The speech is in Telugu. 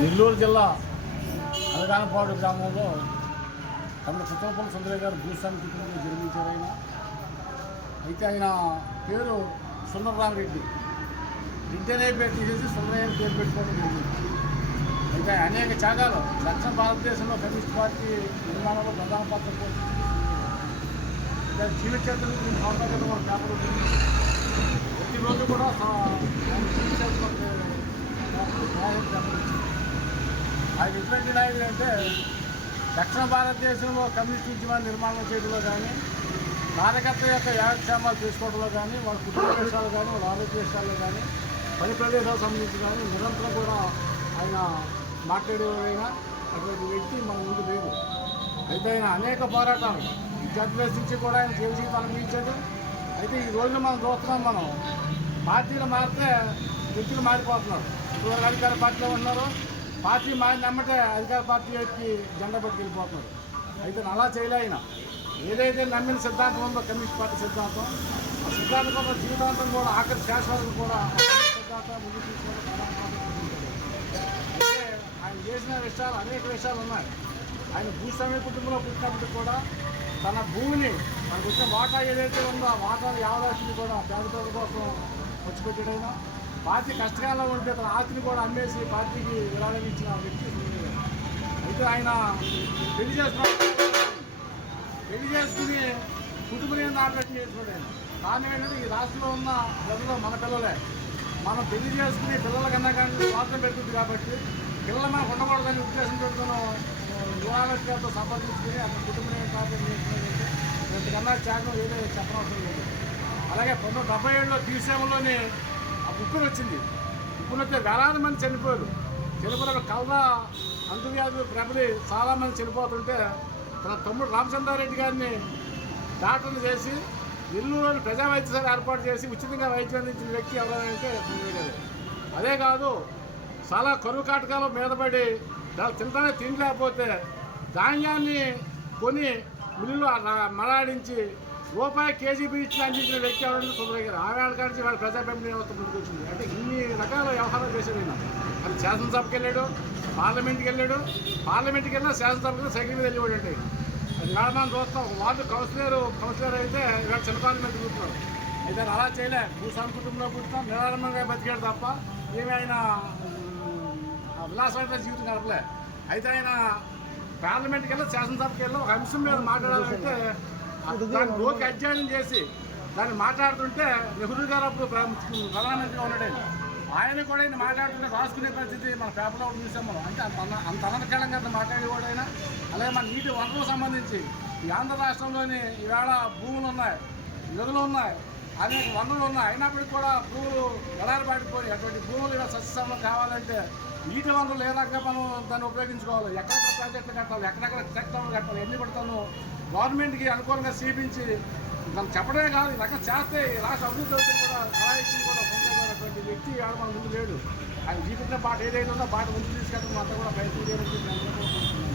నెల్లూరు జిల్లా అనగానపాడు గ్రామంలో తమ పుత్తలపల్లి సుందరయ్య గారు భూస్వామి కుటుంబంలో జన్మించారు. అయితే ఆయన పేరు సుందరరామరెడ్డి. రెడ్డి అనే పేరు తీసేసి సుందరయ్య పేరు పెట్టుకోవడం జరిగింది. అయితే అనేక త్యాగాలు దక్షిణ భారతదేశంలో కమ్యూనిస్ట్ పార్టీ నిర్మాణంలో ప్రధాన పాత్ర జీవిత చరిత్ర సంవత్సరాల మన పేపర్ ఉంటుంది. ప్రతిరోజు కూడా జీవిత చరిత్ర ఆయన ఎటువంటి నాయకుడు అంటే దక్షిణ భారతదేశంలో కమ్యూనిస్ట్ ఉద్యమాన్ని నిర్మాణం చేయడంలో కానీ, కార్యకర్తల యొక్క యోగక్షేమాలు తీసుకోవడంలో కానీ, వాళ్ళ కుటుంబ విషయాలు కానీ, వాళ్ళ ఆరోగ్య విషయాల్లో కానీ, పని ప్రదేశాలకు సంబంధించి కానీ నిరంతరం కూడా ఆయన మాట్లాడేవారైనా అటువంటి వ్యక్తి మన ముందు లేదు. అయితే ఆయన అనేక పోరాటాలు విద్యార్థుల నుంచి కూడా ఆయన జీవ జీవితాన్ని మించాడు. అయితే ఈ రోజున మనం చూస్తున్నాం, మనం పార్టీలు మారితే వ్యక్తులు మారిపోతున్నారు. ఇప్పుడు అధికార పార్టీలో ఉన్నారు, పార్టీ నమ్మటే అధికార పార్టీ వ్యక్తి జెండా పట్టుకెళ్ళిపోతున్నారు. అయితే అలా చేయలే. ఆయన ఏదైతే నమ్మిన సిద్ధాంతం ఉందో కమ్యూనిస్ట్ పార్టీ సిద్ధాంతం, ఆ సిద్ధాంతం కూడా జీవితాంతం కూడా ఆఖరి శాశ్వతం కూడా సిద్ధాంతం ముందు తీసుకోవడం. అయితే ఆయన చేసిన విషయాలు అనేక విషయాలు ఉన్నాయి. ఆయన భూస్వామ్య కుటుంబంలో పుట్టినప్పటికీ కూడా తన భూమిని, మనకు వచ్చిన వాటా ఏదైతే ఉందో ఆ వాటాను యావదాస్తిని కూడా పేదల కోసం వచ్చిపెట్టాడైనా, పార్టీ కష్టకాలంలో ఉంటే తన ఆస్తిని కూడా అమ్మేసి పార్టీకి విరాళం ఇచ్చిన వ్యక్తి. అయితే ఆయన పెళ్లి చేసుకుని కుటుంబం నాటకం చేసుకోండి. కారణం ఏంటంటే ఈ రాష్ట్రంలో ఉన్న ప్రజలు మన పిల్లలే. మనం పెళ్లి చేసుకుని పిల్లల కన్నా కానీ స్వార్థం పెడుతుంది కాబట్టి పిల్లలు మనకు ఉండకూడదని ఉద్దేశంతో యువతో సంపాదించుకుని అక్కడ కుటుంబం నాటకం చేసుకునేదంటే ఇంతకన్నా త్యాగం ఏదైనా చెప్పనవసరం లేదు. అలాగే 1977లో తీసేమలోనే ఆ ఉప్పుని వచ్చింది. ఉప్పుని వస్తే వేలాది మంది చనిపోయారు. చనిపోయిన కలరా అంటువ్యాధులు ప్రబలి చాలామంది చనిపోతుంటే తన తమ్ముడు రామచంద్రారెడ్డి గారిని డాక్టర్లు చేసి నెల్లూరులోని ప్రజా వైద్యశాల ఏర్పాటు చేసి ఉచితంగా వైద్యం అందించిన వ్యక్తి ఎవరంటే గారు. అదే కాదు, చాలా కరువు కాటకాలు మీద పడి తింటానే తిండి లేకపోతే ధాన్యాన్ని కొని మిల్లులో మలాడించి రూపాయి కేజీ బియ్యం అందించిన వ్యక్తి ఎవరంటే సుందరయ్య గారు. ఆవేళ కాడిచి వాళ్ళ ప్రజా పెంపుడు వ్యవస్థ ముందుకు వచ్చింది. అంటే ఇన్ని రకాల వ్యవహారాలు చేశాడు ఆయన. అది శాసనసభకి వెళ్ళాడు, పార్లమెంట్కి వెళ్ళాడు, పార్లమెంట్కి వెళ్ళినా శాసనసభకి సైకిల్ మీద వెళ్ళేవాడు. అంటే అది కాదు మనం చూస్తాం. వార్డు కౌన్సిలర్ అయితే ఇవాళ చిన్న పార్లమెంట్ కూర్చున్నాడు. అయితే అలా చేయలే. భూస్వామి కుటుంబంలో కూర్చున్నాం, నిరాడంబరంగా బతికాడు తప్ప ఏమి ఆయన విలాసమైన జీవితం గడపలే. అయితే ఆయన పార్లమెంట్కి వెళ్ళి శాసనసభకి వెళ్ళి ఒక అంశం మీద మాట్లాడాలంటే దాన్ని లోకి అధ్యయనం చేసి దాన్ని మాట్లాడుతుంటే నెహ్రూ గారు అప్పుడు ప్రధానమంత్రిగా ఉన్నాడు. ఆయన కూడా ఆయన మాట్లాడుతుంటే రాసుకునే పరిస్థితి మన పేపర్లో చూసాం మనం. అంటే అంత అనర్కళంగా మాట్లాడేవాడైనా. అలాగే మన నీటి వనరులకు సంబంధించి ఈ ఆంధ్ర రాష్ట్రంలోని ఈవేళ భూములు ఉన్నాయి, నదులు ఉన్నాయి, అనేక వనరులు ఉన్నాయి. అయినప్పటికీ కూడా భూములు ఎడారి పడిపోయి అటువంటి భూములు ఇలా సస్యశ్యామలం కావాలంటే నీటి వనరులు ఏ రకంగా మనం దాన్ని ఉపయోగించుకోవాలి, ఎక్కడెక్కడ ప్రాజెక్టులు కట్టాలి, ఎక్కడెక్కడ సెక్టర్లు కట్టాలి, ఎన్ని పడతాను గవర్నమెంట్కి అనుకూలంగా చూపించి మనం చెప్పడమే కాదు, ఈ రకంగా చేస్తే ఈ రాష్ట్ర అభివృద్ధి అవుతుంది కూడా. సహాయించింది కూడా సుందరయ్య అటువంటి వ్యక్తి మన ముందు లేడు. ఆయన జీవితంలో పాట ఏదైతే ఉందో పాట ముందు తీసుకెళ్ళడం అంతా కూడా ప్రయత్నం చేయాలని